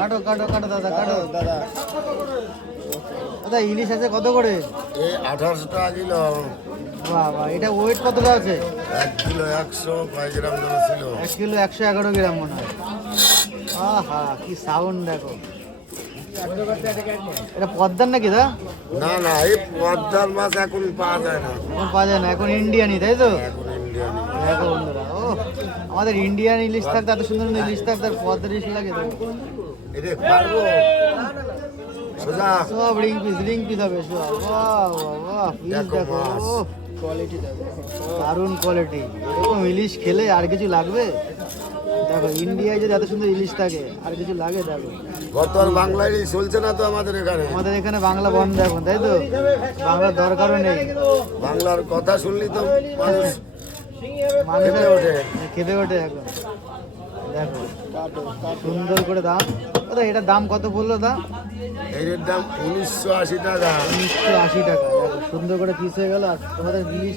কাটো কাটো কাটো দাদা, কাটো দাদা। দাদা ইলিশ আছে কত করে? এই 1800 টাকা কিলো। বাহ বাহ, এটা ওয়েট কতটা আছে? 1 কিলো 100 কয় গ্রাম যেন ছিল। 1 কিলো 111 গ্রাম মনে হয়। আহা কি সাউন্ড দেখো। এটা পদ্মার নাকি দা? না না, এই পদ্মার মাছ এখন পাওয়া যায় না। এখন পাওয়া যায় না, এখন ইন্ডিয়ানই, তাই তো? এখন ইন্ডিয়ান। দেখো বন্ধুরা, ও আমাদের ইন্ডিয়ান ইলিশ থাকতে এত সুন্দর সুন্দর ইলিশ থাকতে আর পদ্মার ইলিশ লাগে দেখো। এটা পারবো সোজা। সব রিং পিস হবে সব। বাহ বাহ বাহ, পিস দেখো দেখো, মাছ। কোয়ালিটি দেখো, দারুণ কোয়ালিটি। এরকম ইলিশ খেলে আর কিছু লাগবে? দেখো ইন্ডিয়ায় যদি এত সুন্দর ইলিশ থাকে আর কিছু লাগে? দেখো বর্তমান বাংলায় চলছে না তো আমাদের এখানে। আমাদের এখানে বাংলা বন্ধ এখন, তাই তো? বাংলার দরকারও নেই। বাংলার কথা শুনলি তো মানুষ মানুষের খেপে ওঠে। খেপে ওঠে এখন। দেখো সুন্দর করে দাম। দাদা এটার দাম কত বললো দা? এর দাম 1980 টাকা। 1980 টাকা। দেখো সুন্দর করে পিস হয়ে গেল। আর তোমাদের ইলিশ